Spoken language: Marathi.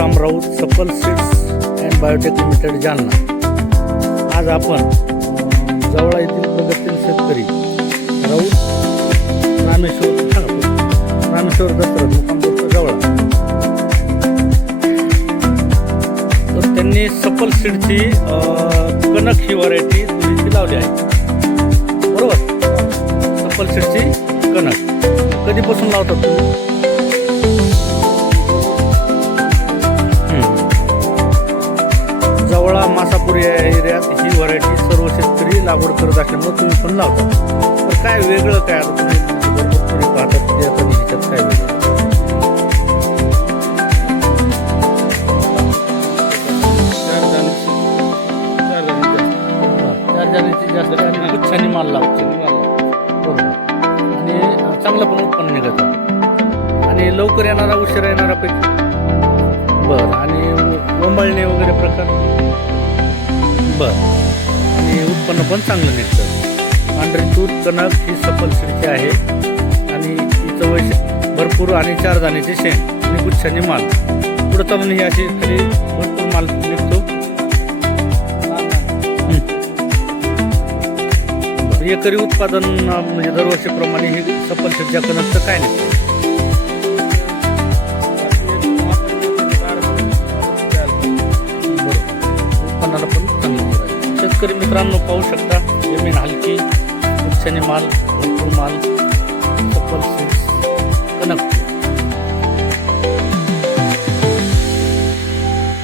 श्रीराम राऊत सफल seeds and biotech limited Jalna. आज आपण जवळा येथील प्रगतशील शेतकरी राऊत रामेश्वर दत्त मुक्काम जवळा, तर त्यांनी सफल सीडची कनक ही व्हरायटी तुरीची लावली आहे, बरोबर? सफल सीडची कनक कधीपासून लावतात तुम्ही? जवळा मासापूर या एरियात ही व्हरायटी सर्व शेतकरी लागवड करत असल्यामुळे तुम्ही पण लावतात। तर काय वेगळं काय आता तुम्ही भरपूर पाहतात ते आता ह्याच्यात काय वेगळं? चार जाणीची जास्त आणि गुच्छांनी माल लागतो, बरोबर, आणि चांगलं पण उत्पन्न निघतं आणि लवकर येणारा उशिरा येणारा पैकी बरं, आणि वंबळणे वगैरे प्रकार बरं, आणि उत्पन्न पण चांगलं निघतं। पांढरी तूर कणक ही सफल सीडची आहे आणि हिचं वैशिष्ट्य भरपूर आणि चार दाण्याचे शेण आणि गुच्छांनी माल पुढं चालून ही अशी खाली भरपूर माल निघतो। एकरी उत्पादन म्हणजे दरवर्षीप्रमाणे हे सफल सीडच्या कणकचं काय निघतं? शेतकरी मित्रांनो पाहू शकता, जमीन हलकी, गुच्छांनी माल, भरपूर माल, सफल सीड्स कणक।